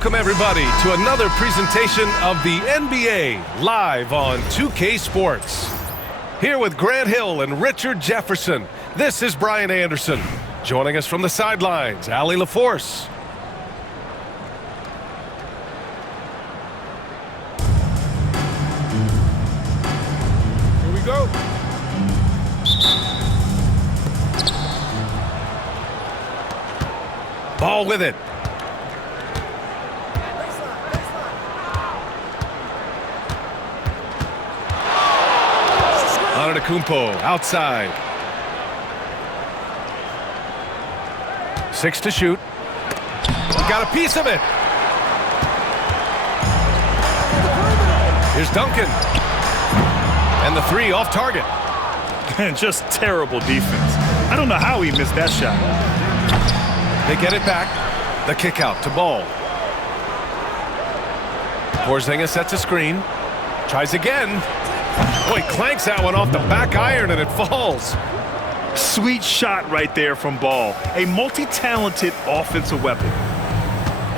Welcome everybody to another presentation of the NBA live on 2K Sports. Here with Grant Hill and Richard Jefferson, this is Brian Anderson. Joining us from the sidelines, Allie LaForce. Here we go. Ball with it. Kumpo outside. 6 to shoot. Got a piece of it. Here's Duncan. And the 3 off target. Just terrible defense. I don't know how he missed that shot. They get it back. The kick out to Ball. Porzingis sets a screen. Tries again. Oh, he clanks that one off the back iron and it falls. Sweet shot right there from Ball. A multi-talented offensive weapon.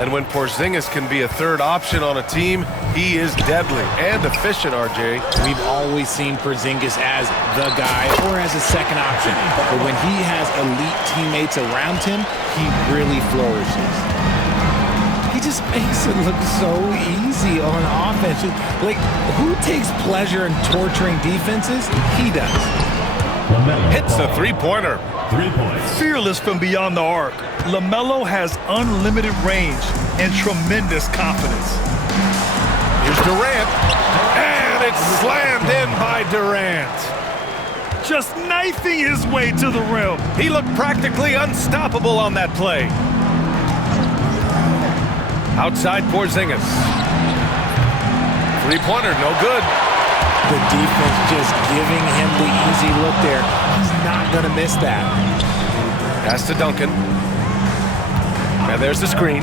And when Porzingis can be a third option on a team, he is deadly and efficient, RJ. We've always seen Porzingis as the guy or as a second option. But when he has elite teammates around him, he really flourishes. He just makes it look so easy on offense. Like, who takes pleasure in torturing defenses? He does. Hits the three-pointer. 3 points. Fearless from beyond the arc, LaMelo has unlimited range and tremendous confidence. Here's Durant. And it's slammed in by Durant. Just knifing his way to the rim. He looked practically unstoppable on that play. Outside Porzingis. Three-pointer, no good. The defense just giving him the easy look there. He's not going to miss that. Pass to Duncan. And there's the screen.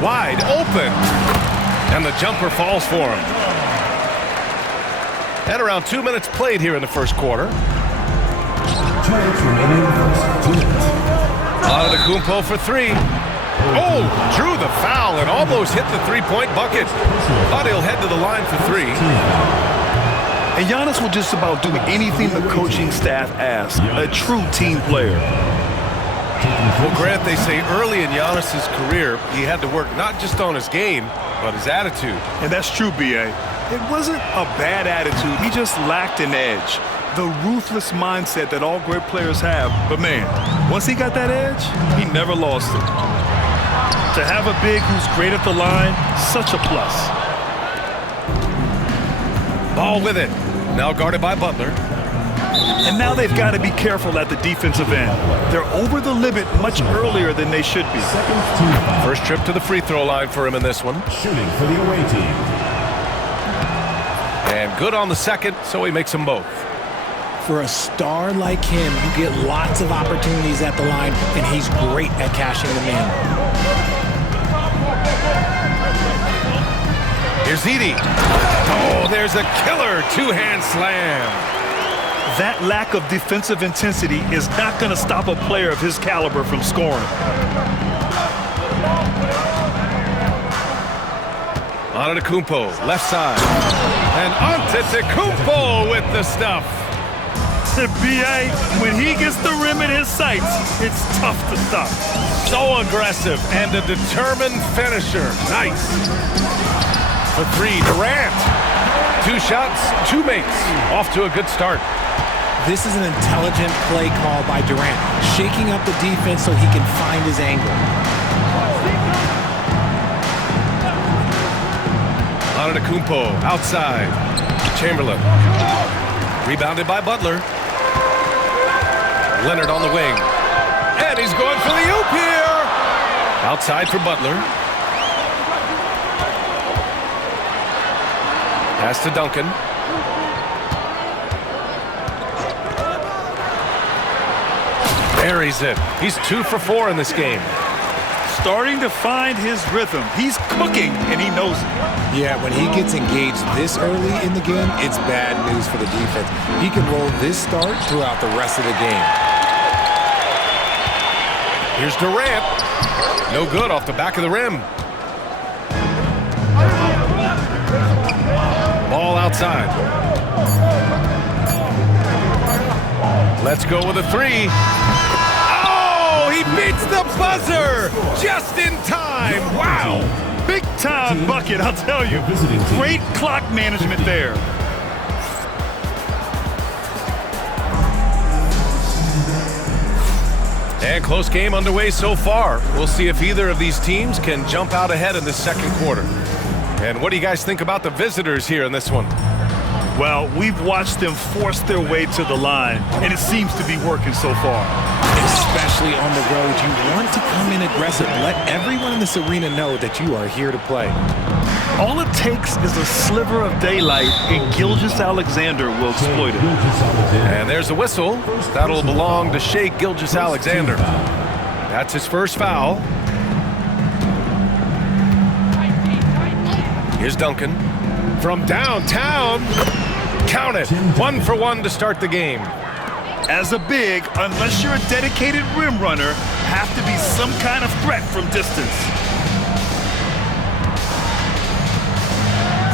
Wide open. And the jumper falls for him. At around 2 minutes played here in the first quarter. 2 minutes remaining in the first. 2 minutes. Kumpo for 3. Oh, drew the foul and almost hit the three-point bucket. But he'll head to the line for 3. And Giannis will just about do anything the coaching staff asks. A true team player. Well, Grant, they say early in Giannis's career, he had to work not just on his game, but his attitude. And that's true, B.A. It wasn't a bad attitude. He just lacked an edge. The ruthless mindset that all great players have. But, man, once he got that edge, he never lost it. To have a big who's great at the line, such a plus. Ball with it. Now guarded by Butler. And now they've got to be careful at the defensive end. They're over the limit much earlier than they should be. First trip to the free throw line for him in this one. Shooting for the away team. And good on the second, so he makes them both. For a star like him, you get lots of opportunities at the line, and he's great at cashing them in. Here's Edey. Oh, there's a killer two-hand slam. That lack of defensive intensity is not going to stop a player of his caliber from scoring. Kumpo, left side. And Kumpo with the stuff. B.A., when he gets the rim in his sights, it's tough to stop. So aggressive and a determined finisher. Nice. For 3, Durant. 2 shots, 2 makes. Off to a good start. This is an intelligent play call by Durant, shaking up the defense so he can find his angle. Kumpo outside. Chamberlain. Rebounded by Butler. Leonard on the wing. And he's going for the oop here. Outside for Butler. Pass to Duncan. Buries it. He's 2 for 4 in this game. Starting to find his rhythm. He's cooking, and he knows it. Yeah, when he gets engaged this early in the game, it's bad news for the defense. He can roll this start throughout the rest of the game. Here's Durant. No good off the back of the rim. outside. Let's go with a three. Oh, he beats the buzzer just in time. Wow. Big time bucket, I'll tell you. Great clock management there. And close game underway so far. We'll see if either of these teams can jump out ahead in the second quarter. And what do you guys think about the visitors here in this one? Well, we've watched them force their way to the line, and it seems to be working so far. Especially on the road, you want to come in aggressive. Let everyone in this arena know that you are here to play. All it takes is a sliver of daylight, and Gilgeous-Alexander will exploit it. And there's a whistle. That'll belong to Shai Gilgeous-Alexander. That's his first foul. Here's Duncan. From downtown. Count it. 1 for 1 to start the game. As a big, unless you're a dedicated rim runner, have to be some kind of threat from distance.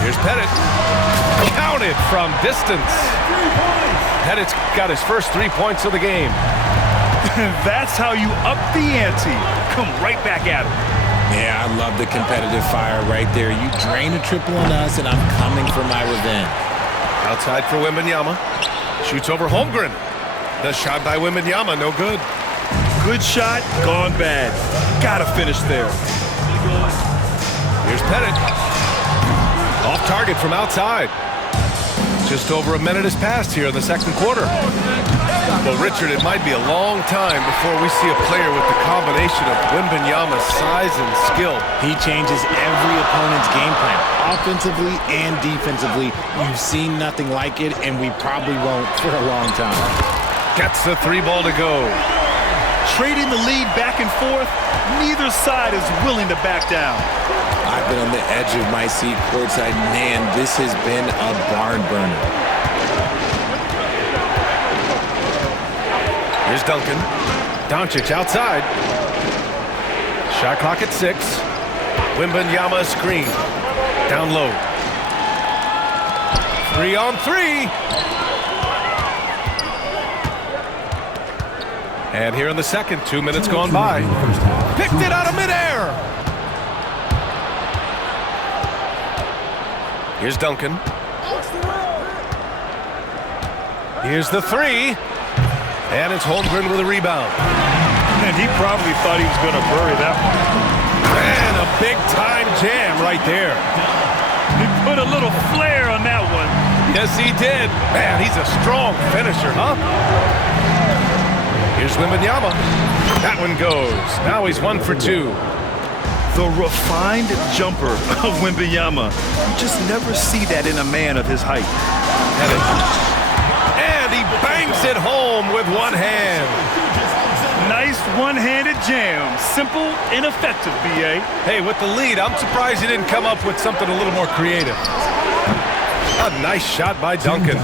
Here's Pettit. Counted from distance. Pettit's got his first 3 points of the game. That's how you up the ante. Come right back at him. Yeah, I love the competitive fire right there. You drain a triple on us, and I'm coming for my revenge. Outside for Wembanyama. Shoots over Holmgren. The shot by Wembanyama, no good. Good shot, gone bad. Gotta finish there. Here's Pettit. Off target from outside. Just over a minute has passed here in the second quarter. Well, Richard, it might be a long time before we see a player with the combination of Wembanyama's size and skill. He changes every opponent's game plan, offensively and defensively. You've seen nothing like it, and we probably won't for a long time. Gets the 3 ball to go. Trading the lead back and forth, neither side is willing to back down. I've been on the edge of my seat courtside. Man, this has been a barn burner. Here's Duncan. Doncic outside. Shot clock at 6. Wembanyama screen. Down low. 3 on 3. And here in the second, 2 minutes gone by. Picked it out of midair. Here's Duncan. Here's the 3. And it's Holmgren with a rebound. And he probably thought he was going to bury that one. And a big-time jam right there. He put a little flair on that one. Yes, he did. Man, he's a strong finisher, huh? Here's Wembanyama. That one goes. Now he's 1 for 2. The refined jumper of Wembanyama. You just never see that in a man of his height. And he bangs it home with one hand. Nice one-handed jam. Simple and effective, B.A. Hey, with the lead, I'm surprised he didn't come up with something a little more creative. A nice shot by Duncan.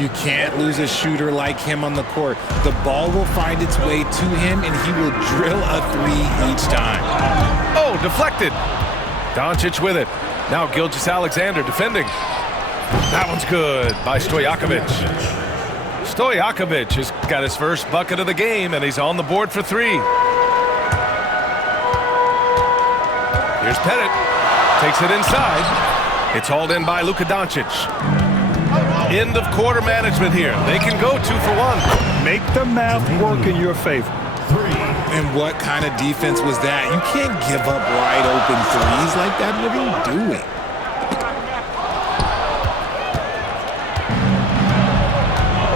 You can't lose a shooter like him on the court. The ball will find its way to him, and he will drill a 3 each time. Oh, deflected. Doncic with it. Now Gilgeous-Alexander defending. That one's good by Stojakovic. Stojakovic has got his first bucket of the game, and he's on the board for 3. Here's Pettit. Takes it inside. It's hauled in by Luka Doncic. End of quarter management here. They can go 2 for 1. Make the math work in your favor. And what kind of defense was that? You can't give up wide open threes like that. What are you doing?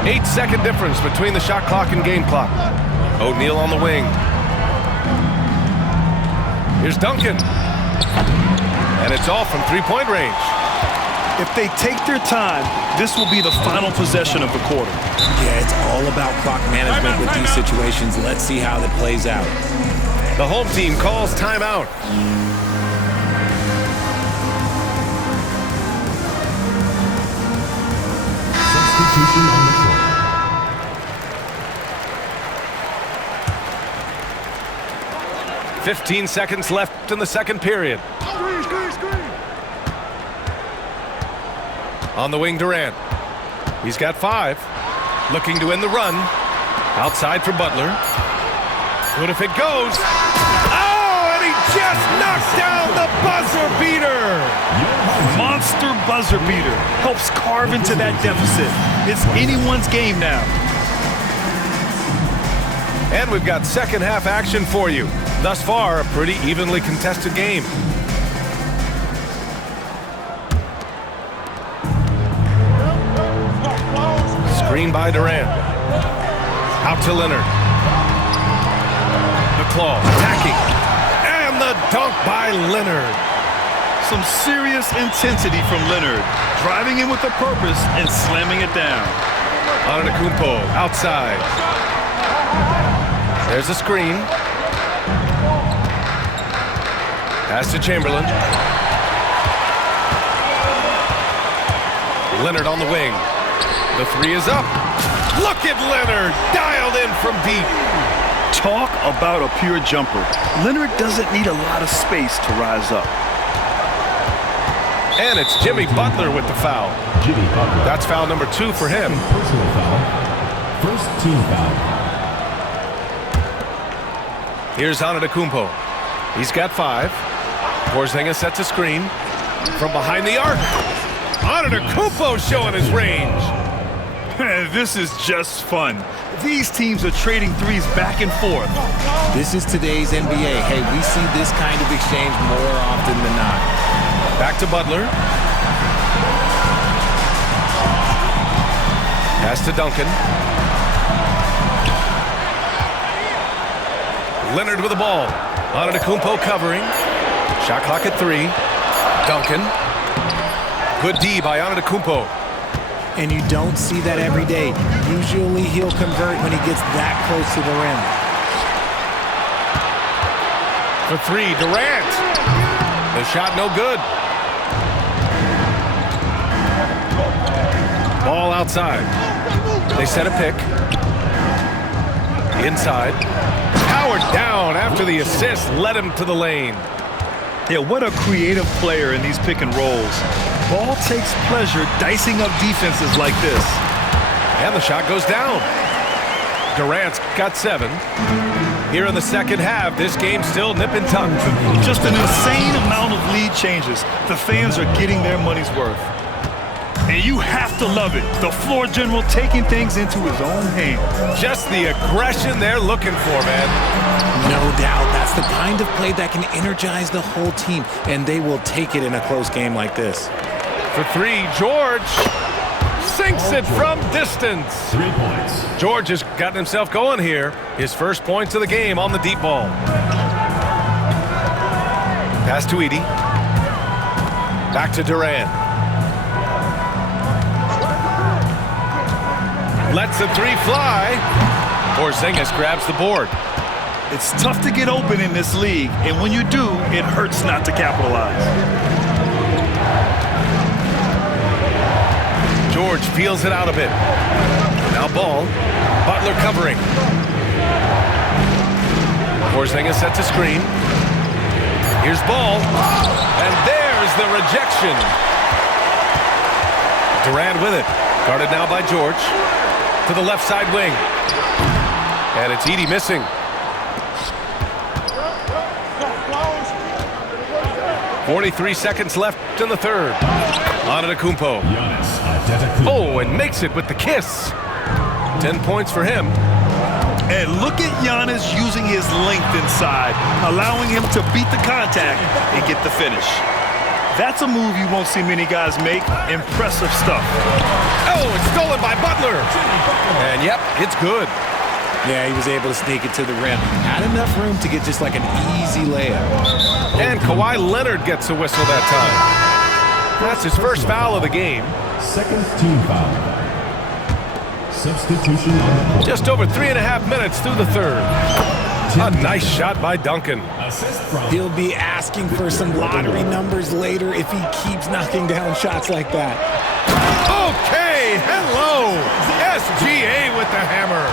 Eight-second difference between the shot clock and game clock. O'Neal on the wing. Here's Duncan. And it's off from 3-point range. If they take their time, this will be the final possession of the quarter. Yeah, it's all about clock management with these situations. Let's see how that plays out. The home team calls timeout. Substitution on the court. 15 seconds left in the second period. On the wing, Durant. He's got 5. Looking to end the run. Outside for Butler. What if it goes? Oh, and he just knocked down the buzzer beater. Monster buzzer beater. Helps carve into that deficit. It's anyone's game now. And we've got second half action for you. Thus far, a pretty evenly contested game. Screen by Durant. Out to Leonard. The claw attacking. And the dunk by Leonard. Some serious intensity from Leonard. Driving in with a purpose and slamming it down. Antetokounmpo outside. There's a screen. Pass to Chamberlain. Leonard on the wing. The 3 is up. Look at Leonard, dialed in from deep. Talk about a pure jumper. Leonard doesn't need a lot of space to rise up. And it's Jimmy Butler with the foul. Jimmy Butler. That's foul number 2 for him. Personal foul. First team foul. Here's Antetokounmpo. He's got 5. Porzingis sets a screen. From behind the arc. Antetokounmpo showing his range. This is just fun. These teams are trading threes back and forth. This is today's NBA. Hey, we see this kind of exchange more often than not. Back to Butler. Pass to Duncan. Leonard with the ball. Antetokounmpo covering. Shot clock at 3. Duncan. Good D by Antetokounmpo. And you don't see that every day. Usually he'll convert when he gets that close to the rim. For 3, Durant. The shot no good. Ball outside. They set a pick. Inside. Powered down after the assist led him to the lane. Yeah, what a creative player in these pick and rolls. Ball takes pleasure dicing up defenses like this. And the shot goes down. Durant's got 7. Here in the second half, this game's still nip and tuck. Just an insane amount of lead changes. The fans are getting their money's worth. And you have to love it. The floor general taking things into his own hands. Just the aggression they're looking for, man. No doubt. That's the kind of play that can energize the whole team, and they will take it in a close game like this. For 3, George sinks it from distance. 3 points. George has gotten himself going here. His first points of the game on the deep ball. Pass to Edey. Back to Durant. Lets the 3 fly. Porzingis grabs the board. It's tough to get open in this league, and when you do, it hurts not to capitalize. George feels it out a bit. Now ball. Butler covering. Porzingis sets a screen. Here's ball. And there's the rejection. Durant with it. Guarded now by George. To the left side wing. And it's Edey missing. .43 seconds left in the third. Antetokounmpo. Oh, and makes it with the kiss. 10 points for him. And look at Giannis using his length inside, allowing him to beat the contact and get the finish. That's a move you won't see many guys make. Impressive stuff. Oh, it's stolen by Butler. And yep, it's good. Yeah, he was able to sneak it to the rim. Had enough room to get just like an easy layup. And Kawhi Leonard gets a whistle that time. That's his first foul of the game. Second team foul. Substitution on the court. Just over 3.5 minutes through the third. A nice shot by Duncan. He'll be asking for some lottery numbers later if he keeps knocking down shots like that. Okay, hello. SGA with the hammer.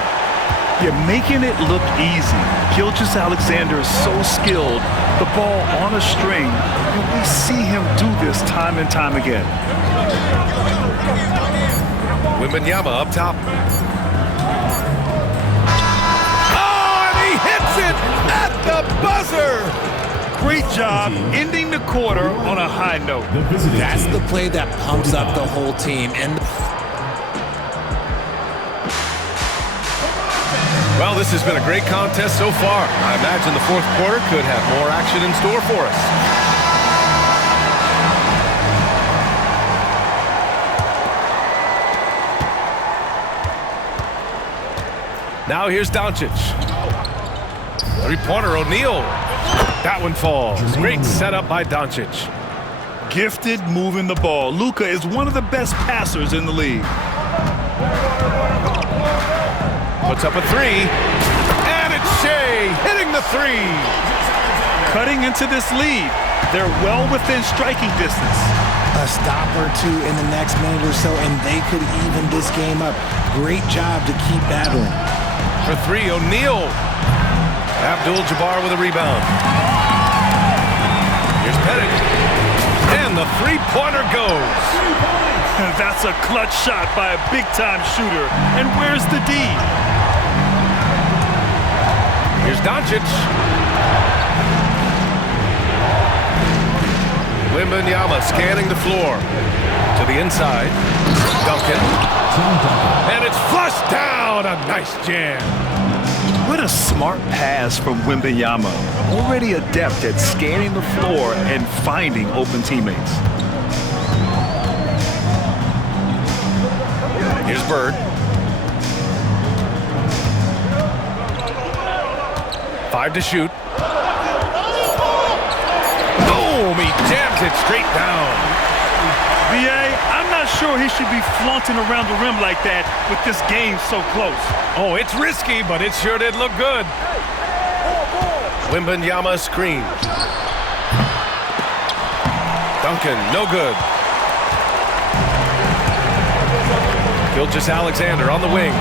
You're making it look easy. Gilgeous-Alexander is so skilled. The ball on a string, and we see him do this time and time again. Wembanyama up top. Oh, and he hits it at the buzzer! Great job ending the quarter on a high note. That's the play that pumps up the whole team. And well, this has been a great contest so far. I imagine the fourth quarter could have more action in store for us. Now here's Doncic. Three-pointer, O'Neal. That one falls. Great setup by Doncic. Gifted moving the ball. Luka is one of the best passers in the league. Puts up a three. And it's Shea hitting the three. Cutting into this lead. They're well within striking distance. a stop or two in the next minute or so, and they could even this game up. Great job to keep battling. For three, O'Neal. Abdul-Jabbar with a rebound. Here's Pettit. And the three-pointer goes. That's a clutch shot by a big-time shooter. And where's the D? Here's Doncic. Wembanyama scanning the floor. To the inside. Duncan. And it's flushed down. A nice jam. What a smart pass from Wembanyama. Already adept at scanning the floor and finding open teammates. Here's Bird. Five to shoot. Boom! He jams it straight down. VA, I'm not sure he should be flaunting around the rim like that with this game so close. Oh, it's risky, but it sure did look good. Wembanyama screen. Duncan, no good. Gilgeous-Alexander on the wing.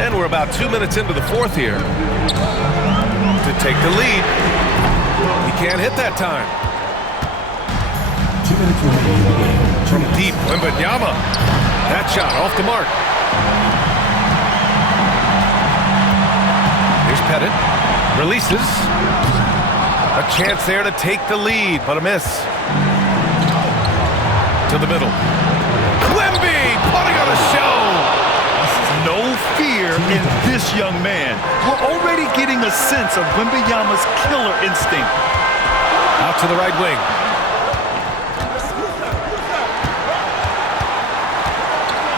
And we're about 2 minutes into the fourth here. To take the lead. He can't hit that time. 2 minutes remaining in the game. From deep, Wembanyama. That shot off the mark. Here's Pettit. Releases. A chance there to take the lead, but a miss. To the middle. Wemby putting on a show. No fear in this young man. We're already getting a sense of Wembanyama's killer instinct. Out to the right wing.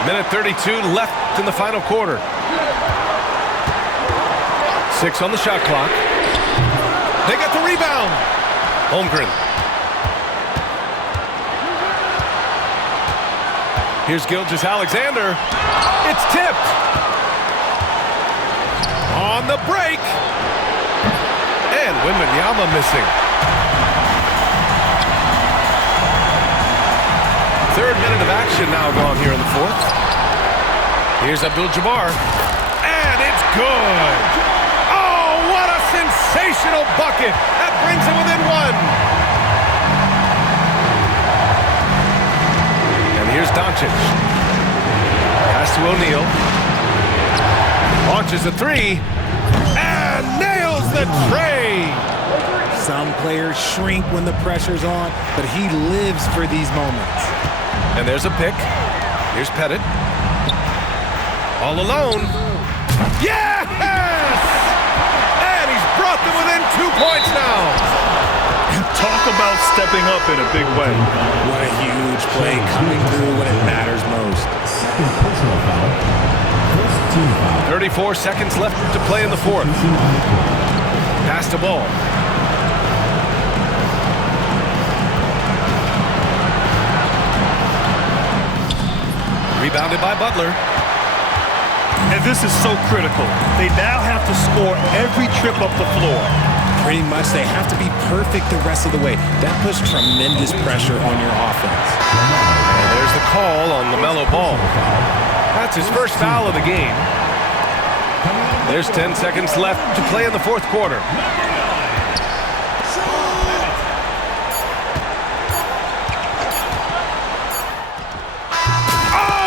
Minute 32 left in the final quarter. 6 on the shot clock. They got the rebound. Holmgren. Here's Gilgeous-Alexander. It's tipped. On the break. And Wembanyama missing. Third minute of action now gone here in the fourth. Here's Abdul-Jabbar. And it's good. Oh, what a sensational bucket. That brings him within one. And here's Doncic. Pass to O'Neal. Launches a three. And nails the tray. Some players shrink when the pressure's on, but he lives for these moments. And there's a pick. Here's Pettit. All alone. Yes! And he's brought them within 2 points now. Talk about stepping up in a big way. What a huge play coming through when it matters most. Second personal foul. First team foul. 34 seconds left to play in the fourth. Pass the ball. Rebounded by Butler. And this is so critical. They now have to score every trip up the floor. Pretty much they have to be perfect the rest of the way. That puts tremendous pressure on your offense. And there's the call on LaMelo Ball. That's his first foul of the game. There's 10 seconds left to play in the fourth quarter.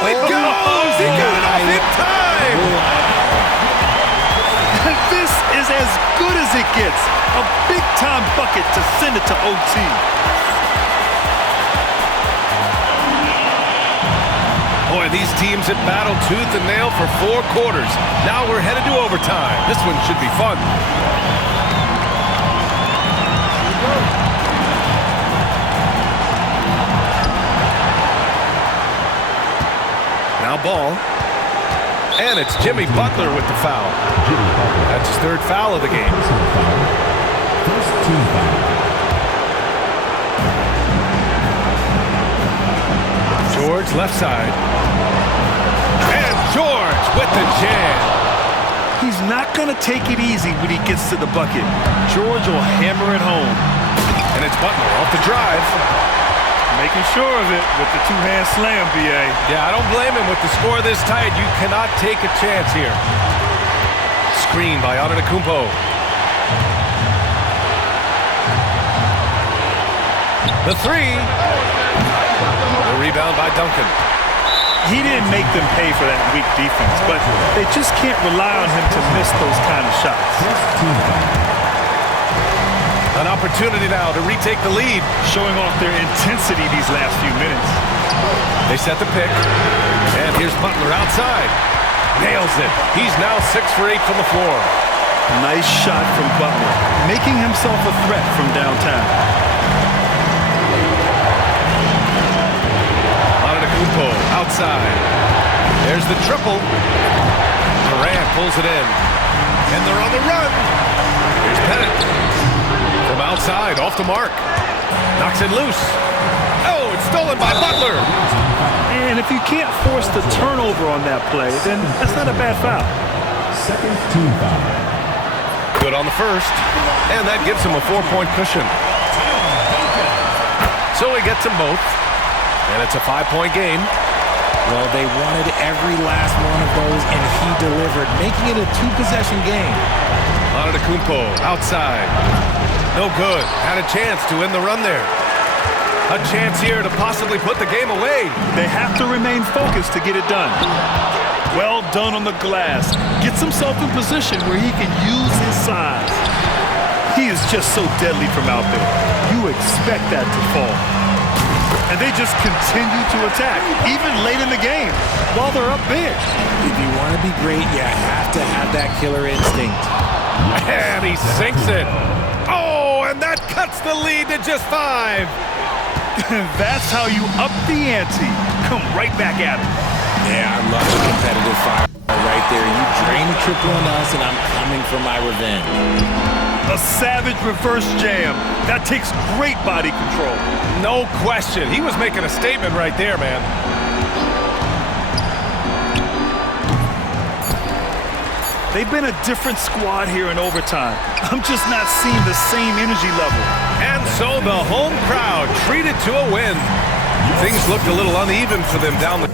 Oh, it goes! He got it off in time! This is as good as it gets. A big-time bucket to send it to OT. Boy, these teams have battled tooth and nail for 4 quarters. Now we're headed to overtime. This one should be fun. Now ball. And it's Jimmy Butler with the foul. That's his 3rd foul of the game. First team foul. George left side. And George with the jam. He's not going to take it easy when he gets to the bucket. George will hammer it home. And it's Butler off the drive. Making sure of it with the 2-hand slam, B.A. Yeah, I don't blame him with the score this tight. You cannot take a chance here. Screen by Antetokounmpo. The 3. The rebound by Duncan. He didn't make them pay for that weak defense, but they just can't rely on him to miss those kind of shots. First team foul. An opportunity now to retake the lead. Showing off their intensity these last few minutes. They set the pick. And here's Butler outside. Nails it. He's now 6 for 8 from the floor. Nice shot from Butler, making himself a threat from downtown. Antetokounmpo outside. There's the triple. Durant pulls it in. And they're on the run. Here's Bennett. From outside, off the mark. Knocks it loose. Oh, it's stolen by Butler. And if you can't force the turnover on that play, then that's not a bad foul. Second team foul. Good on the first. And that gives him a 4-point cushion. So he gets them both. And it's a 5-point game. Well, they wanted every last one of those, and he delivered, making it a 2-possession game. Antetokounmpo outside. No good. Had a chance to end the run there. A chance here to possibly put the game away. They have to remain focused to get it done. Well done on the glass. Gets himself in position where he can use his size. He is just so deadly from out there. You expect that to fall. And they just continue to attack, even late in the game, while they're up big. If you want to be great, you have to have that killer instinct. And he sinks it. Oh, and that cuts the lead to just 5. That's how you up the ante. Come right back at him. Yeah, I love the competitive fire right there. You drain a triple on us, and I'm coming for my revenge. A savage reverse jam. That takes great body control. No question. He was making a statement right there, man. They've been a different squad here in overtime. I'm just not seeing the same energy level. And so the home crowd treated to a win. Things looked a little uneven for them down the